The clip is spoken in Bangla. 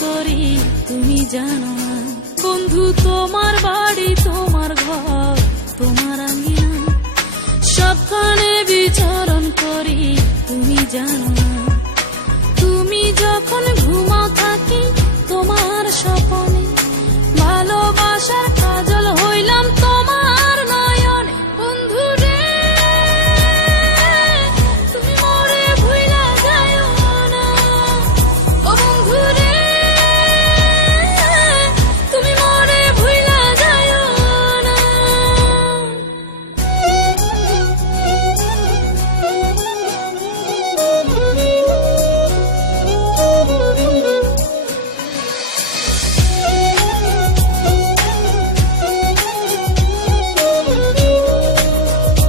করি তুমি জানো না। বন্ধু তোমার বাড়ি, তোমার ঘর, তোমার আঙ্গিনা, সবখানে বিচরণ করি তুমি জানো না। তুমি যখন ঘুমা